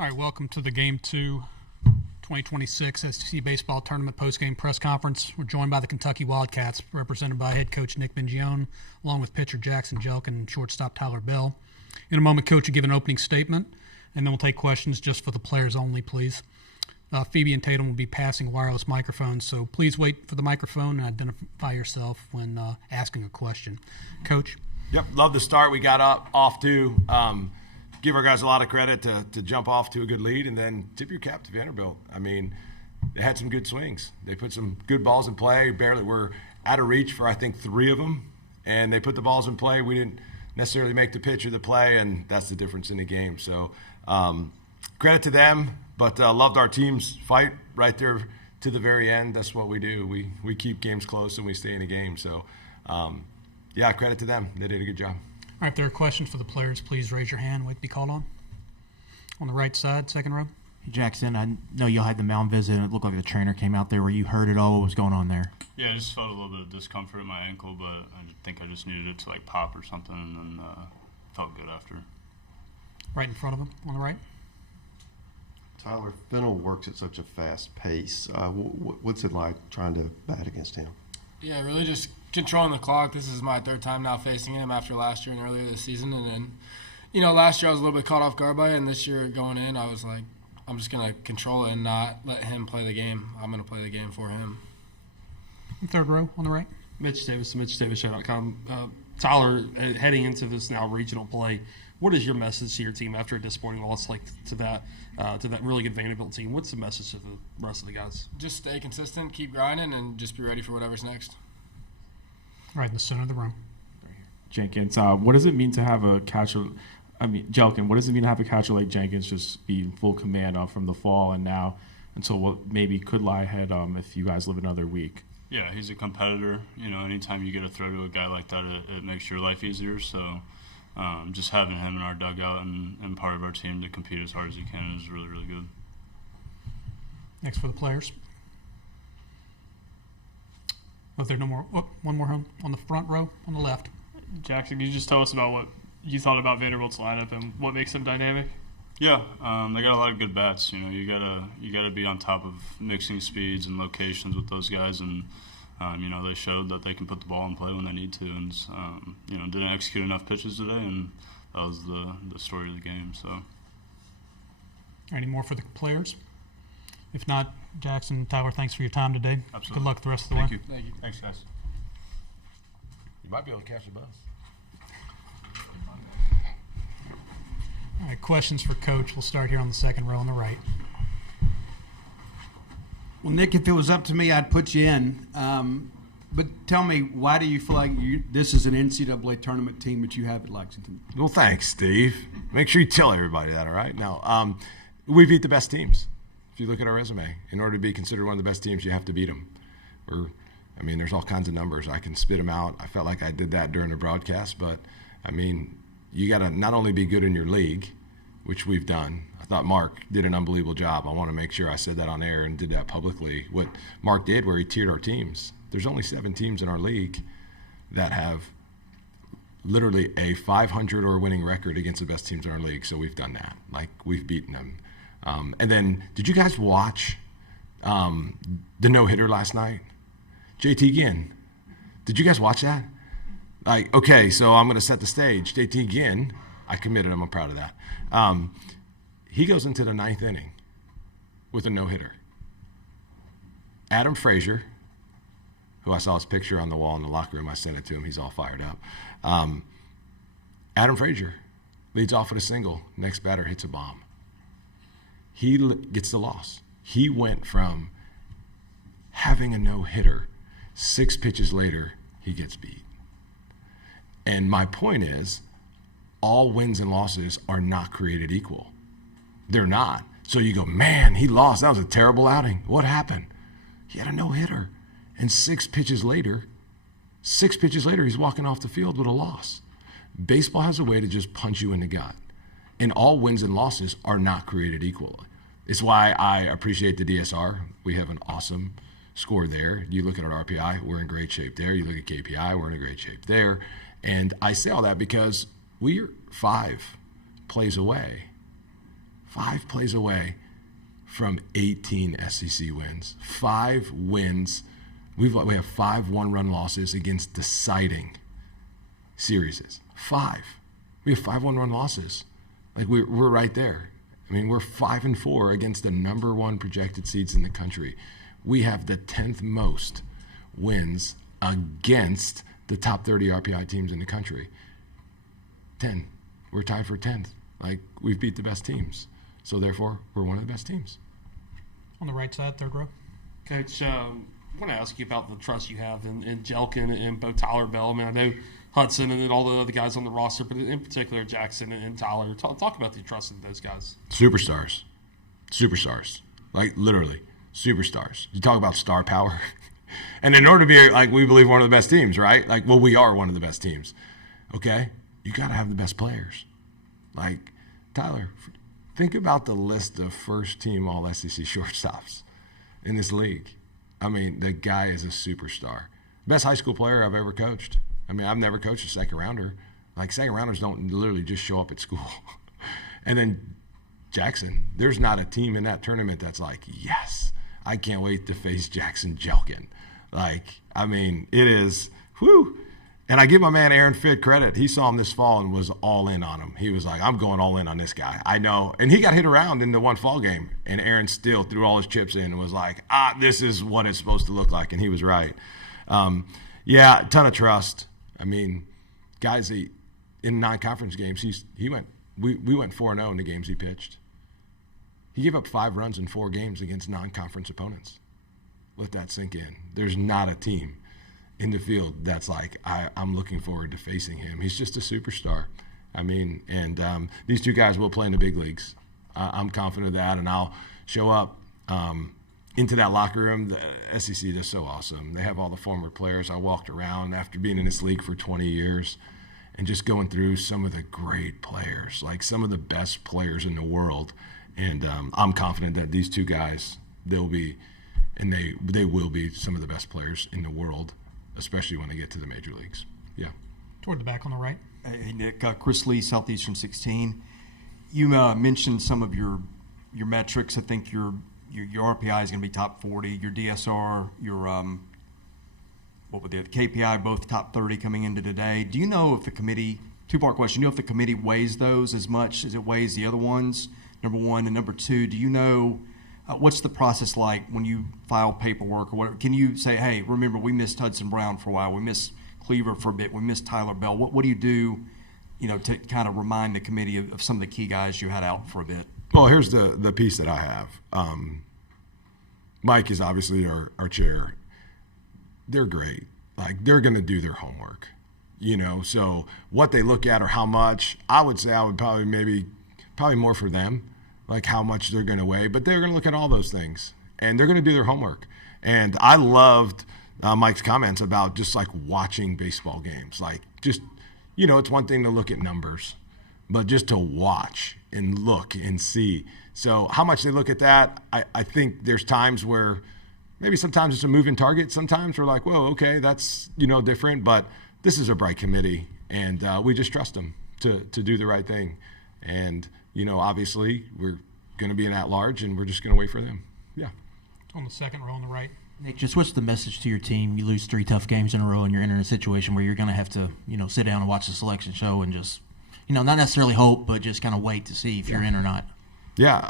All right, welcome to the Game 2 2026 SEC Baseball Tournament Postgame Press Conference. We're joined by the Kentucky Wildcats, represented by head coach Nick Mingione, along with pitcher Jackson Jelk and shortstop Tyler Bell. In a moment, Coach will give an opening statement, and then we'll take questions just for the players only, please. Phoebe and Tatum will be passing wireless microphones, so please wait for the microphone and identify yourself when asking a question. Coach? Yep, love the start we got off to. Give our guys a lot of credit to jump off to a good lead and then tip your cap to Vanderbilt. I mean, they had some good swings. They put some good balls in play. Barely were out of reach for, I think, 3 of them, and they put the balls in play. We didn't necessarily make the pitch or the play, and that's the difference in the game. So credit to them, but loved our team's fight right there to the very end. That's what we do. We keep games close and we stay in the game. So, yeah, credit to them. They did a good job. All right, if there are questions for the players, please raise your hand. Wait to be called on. On the right side, second row. Jackson, I know you had the mound visit, and it looked like the trainer came out there. Were you hurt at all? What was going on there? Yeah, I just felt a little bit of discomfort in my ankle, but I think I just needed it to pop or something, and then felt good after. Right in front of him, on the right. Tyler, Fennell works at such a fast pace. What's it like trying to bat against him? Yeah, really just controlling the clock. This is my 3rd time now facing him after last year and earlier this season. And then, last year I was a little bit caught off guard by it, and this year going in, I was like, I'm just going to control it and not let him play the game. I'm going to play the game for him. Third row, on the right. Mitch Davis, MitchDavisShow.com. Tyler, heading into this now regional play, what is your message to your team after a disappointing loss to that really good Vanderbilt team? What's the message to the rest of the guys? Just stay consistent, keep grinding, and just be ready for whatever's next. Right in the center of the room. Jenkins, what does it mean to have a catcher? Jelkin, what does it mean to have a catcher like Jenkins just be in full command from the fall and now until what maybe could lie ahead if you guys live another week? Yeah, he's a competitor. Anytime you get a throw to a guy like that, it makes your life easier. So just having him in our dugout and part of our team to compete as hard as he can is really, really good. Next for the players. If there's no more, one more on the front row, on the left. Jackson, can you just tell us about what you thought about Vanderbilt's lineup and what makes them dynamic? Yeah, they got a lot of good bats. You gotta be on top of mixing speeds and locations with those guys, and they showed that they can put the ball in play when they need to, and didn't execute enough pitches today, and that was the story of the game. So, Any more for the players? If not, Jackson, Tyler, thanks for your time today. Absolutely. Good luck the rest of the way. Thank you. Thank you. Thanks, guys. You might be able to catch the bus. All right, questions for Coach. We'll start here on the second row on the right. Well, Nick, if it was up to me, I'd put you in. But tell me, why do you feel like this is an NCAA tournament team that you have at Lexington? Well, thanks, Steve. Make sure you tell everybody that, all right? Now, we beat the best teams. If you look at our resume, in order to be considered one of the best teams, you have to beat them. There's all kinds of numbers. I can spit them out. I felt like I did that during the broadcast, but, you got to not only be good in your league, which we've done. I thought Mark did an unbelievable job. I want to make sure I said that on air and did that publicly. What Mark did, where he tiered our teams. There's only 7 teams in our league that have literally a 500 or winning record against the best teams in our league. So we've done that. We've beaten them. And then, did you guys watch the no-hitter last night? JT Ginn. Did you guys watch that? Okay, so I'm going to set the stage. JT Ginn, I committed him. I'm proud of that. He goes into the 9th inning with a no-hitter. Adam Frazier, who I saw his picture on the wall in the locker room, I sent it to him. He's all fired up. Adam Frazier leads off with a single. Next batter hits a bomb. He gets the loss. He went from having a no-hitter, 6 pitches later, he gets beat. And my point is, all wins and losses are not created equal. They're not. So you go, man, he lost. That was a terrible outing. What happened? He had a no-hitter. And 6 pitches later, he's walking off the field with a loss. Baseball has a way to just punch you in the gut. And all wins and losses are not created equal. It's why I appreciate the DSR. We have an awesome score there. You look at our RPI, we're in great shape there. You look at KPI, we're in a great shape there. And I say all that because we're 5 plays away 5 plays away from 18 SEC wins. 5 wins. We have 5 one-run losses against deciding series. 5. We have 5 one-run losses. Like we're right there. I mean, we're 5-4 against the number 1 projected seeds in the country. We have the 10th most wins against the top 30 RPI teams in the country. 10. We're tied for 10th. Like, we've beat the best teams. So, therefore, we're one of the best teams. On the right side, third row. Coach, I want to ask you about the trust you have in Jelkin and both Tyler Bell. I mean, I know Hudson and then all the other guys on the roster, but in particular Jackson and Tyler. Talk about the trust in those guys. Superstars. Like, literally, superstars. You talk about star power. And in order to be, like, we believe one of the best teams, right? Like, well, we are one of the best teams. Okay? You got to have the best players. Like, Tyler, think about the list of first-team All-SEC shortstops in this league. I mean, the guy is a superstar. Best high school player I've ever coached. I mean, I've never coached a second-rounder. Like, second-rounders don't literally just show up at school. And then Jackson, there's not a team in that tournament that's like, yes, I can't wait to face Jackson Jelkin. Like, I mean, it is, whew. And I give my man Aaron Fitt credit. He saw him this fall and was all in on him. He was like, I'm going all in on this guy. I know. And he got hit around in the one fall game. And Aaron still threw all his chips in and was like, this is what it's supposed to look like. And he was right. Yeah, a ton of trust. I mean, guys, in non-conference games, we went 4-0 in the games he pitched. He gave up 5 runs in 4 games against non-conference opponents. Let that sink in. There's not a team in the field that's like, I'm looking forward to facing him. He's just a superstar. I mean, and these 2 guys will play in the big leagues. I'm confident of that, and I'll show up into that locker room. The SEC is so awesome. They have all the former players. I walked around after being in this league for 20 years and just going through some of the great players, like some of the best players in the world. And I'm confident that these 2 guys, they'll be, and they will be some of the best players in the world, especially when they get to the major leagues. Yeah. Toward the back on the right. Hey, Nick. Chris Lee, Southeastern 16. You mentioned some of your metrics. I think your RPI is going to be top 40. Your DSR, your what would the KPI, both top 30 coming into today. Do you know if the committee, 2-part question, do you know if the committee weighs those as much as it weighs the other ones, number 1? And number 2, do you know what's the process like when you file paperwork or whatever? Can you say, hey, remember, we missed Hudson Brown for a while, we missed Cleaver for a bit, we missed Tyler Bell. What do you do, to kind of remind the committee of some of the key guys you had out for a bit? Well, here's the piece that I have. Mike is obviously our chair. They're great. Like, they're going to do their homework, So what they look at or how much, I would say I would probably more for them, like how much they're going to weigh. But they're going to look at all those things, and they're going to do their homework. And I loved Mike's comments about just, like, watching baseball games. Like, just, it's one thing to look at numbers, but just to watch and look and see. So how much they look at that, I think there's times where maybe sometimes it's a moving target. Sometimes we're like, whoa, okay, that's, different. But this is a bright committee, and we just trust them to do the right thing. And, obviously we're going to be an at-large, and we're just going to wait for them. Yeah. On the second row on the right. Nick, just what's the message to your team? You lose 3 tough games in a row, and you're entering a situation where you're going to have to, sit down and watch the selection show and just, not necessarily hope, but just kind of wait to see if you're in or not. Yeah.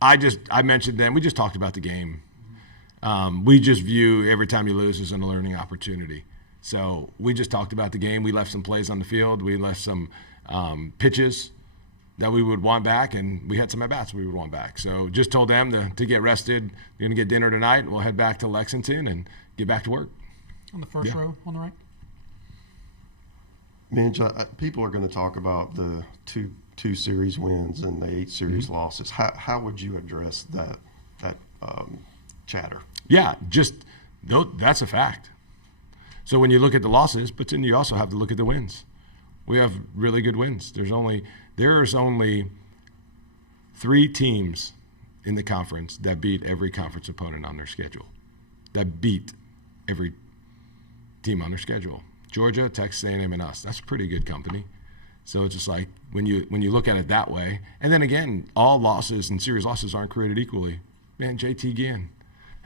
I mentioned them. We just talked about the game. We just view every time you lose as a learning opportunity. So we just talked about the game. We left some plays on the field. We left some pitches that we would want back, and we had some at-bats we would want back. So just told them to get rested. We're going to get dinner tonight. We'll head back to Lexington and get back to work. On the first row on the right. Minge, people are going to talk about the two series wins and the 8 series losses. How would you address that chatter? Yeah, that's a fact. So when you look at the losses, but then you also have to look at the wins. We have really good wins. There's only 3 teams in the conference that beat every conference opponent on their schedule. That beat every team on their schedule. Georgia, Texas A&M, and us. That's pretty good company. So it's just like when you look at it that way, and then again, all losses and series losses aren't created equally. Man, JT Ginn,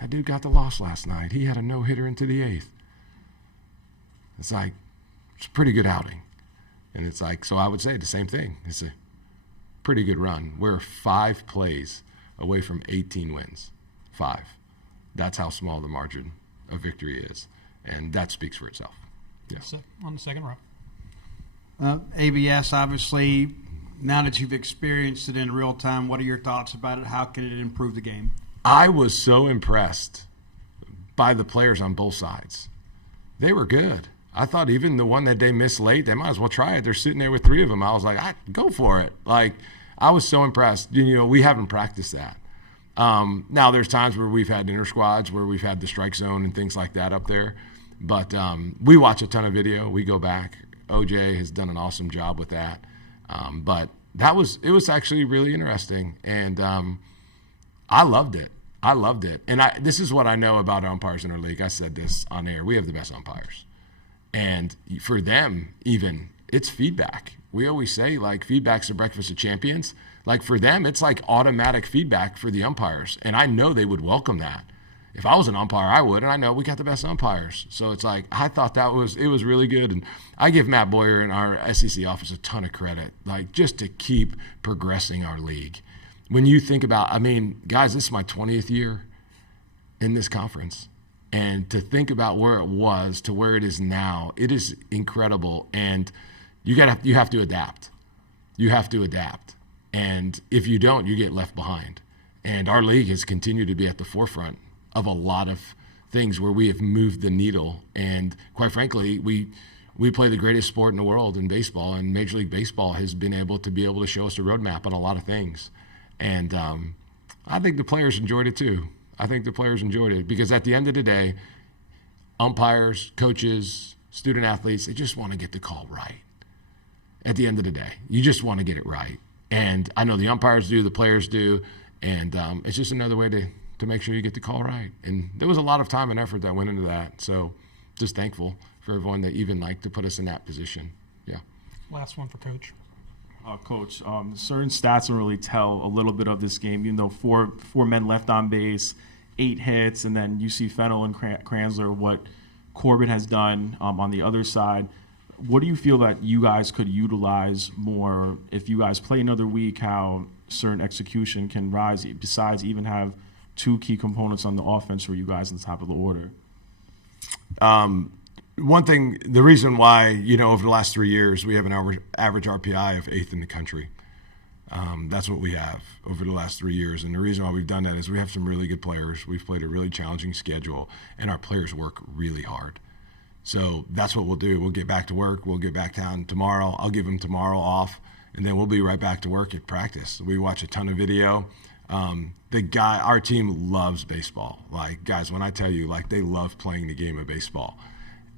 that dude got the loss last night. He had a no-hitter into the 8th. It's like, it's a pretty good outing. And it's like, so I would say the same thing. It's a pretty good run. We're 5 plays away from 18 wins. 5. That's how small the margin of victory is. And that speaks for itself. Yeah. So, on the second row. ABS, obviously, now that you've experienced it in real time, what are your thoughts about it? How can it improve the game? I was so impressed by the players on both sides. They were good. I thought even the one that they missed late, they might as well try it. They're sitting there with 3 of them. I was like, go for it. Like, I was so impressed. You know, we haven't practiced that. Now, there's times where we've had inter squads where we've had the strike zone and things like that up there. But we watch a ton of video. We go back. OJ has done an awesome job with that. But it was actually really interesting. And I loved it. And this is what I know about umpires in our league. I said this on air. We have the best umpires. And for them, even, it's feedback. We always say, like, feedback's the breakfast of champions. Like, for them, it's like automatic feedback for the umpires. And I know they would welcome that. If I was an umpire, I would. And I know we got the best umpires. So it's like, I thought it was really good. And I give Matt Boyer and our SEC office a ton of credit, like, just to keep progressing our league. When you think about, I mean, guys, this is my 20th year in this conference. And to think about where it was to where it is now, it is incredible. And you have to adapt. You have to adapt. And if you don't, you get left behind. And our league has continued to be at the forefront of a lot of things where we have moved the needle. And quite frankly, we play the greatest sport in the world in baseball, and Major League Baseball has been able to show us a roadmap on a lot of things. And I think the players enjoyed it too. I think the players enjoyed it because at the end of the day, umpires, coaches, student athletes, they just want to get the call right. At the end of the day, you just want to get it right. And I know the umpires do, the players do, and it's just another way to make sure you get the call right. And there was a lot of time and effort that went into that. So just thankful for everyone that even liked to put us in that position. Yeah. Last one for Coach. Coach, certain stats don't really tell a little bit of this game. You know, four men left on base, 8 hits, and then you see Fennell and Kranzler, what Corbett has done on the other side. What do you feel that you guys could utilize more if you guys play another week, how certain execution can rise, besides even have 2 key components on the offense for you guys on the top of the order? One thing, the reason why, you know, over the last 3 years, we have an average RPI of 8th in the country. That's what we have over the last 3 years. And the reason why we've done that is we have some really good players. We've played a really challenging schedule, and our players work really hard. So that's what we'll do. We'll get back to work. We'll get back down tomorrow. I'll give them tomorrow off, and then we'll be right back to work at practice. We watch a ton of video. Our team loves baseball. Like, guys, when I tell you, like, they love playing the game of baseball.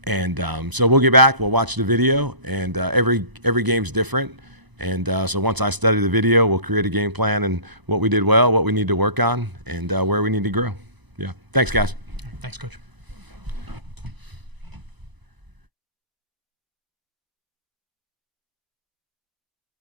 And so we'll get back, we'll watch the video, and every game's different. And so once I study the video, we'll create a game plan and what we did well, what we need to work on, and where we need to grow. Yeah. Thanks, guys. Thanks, Coach.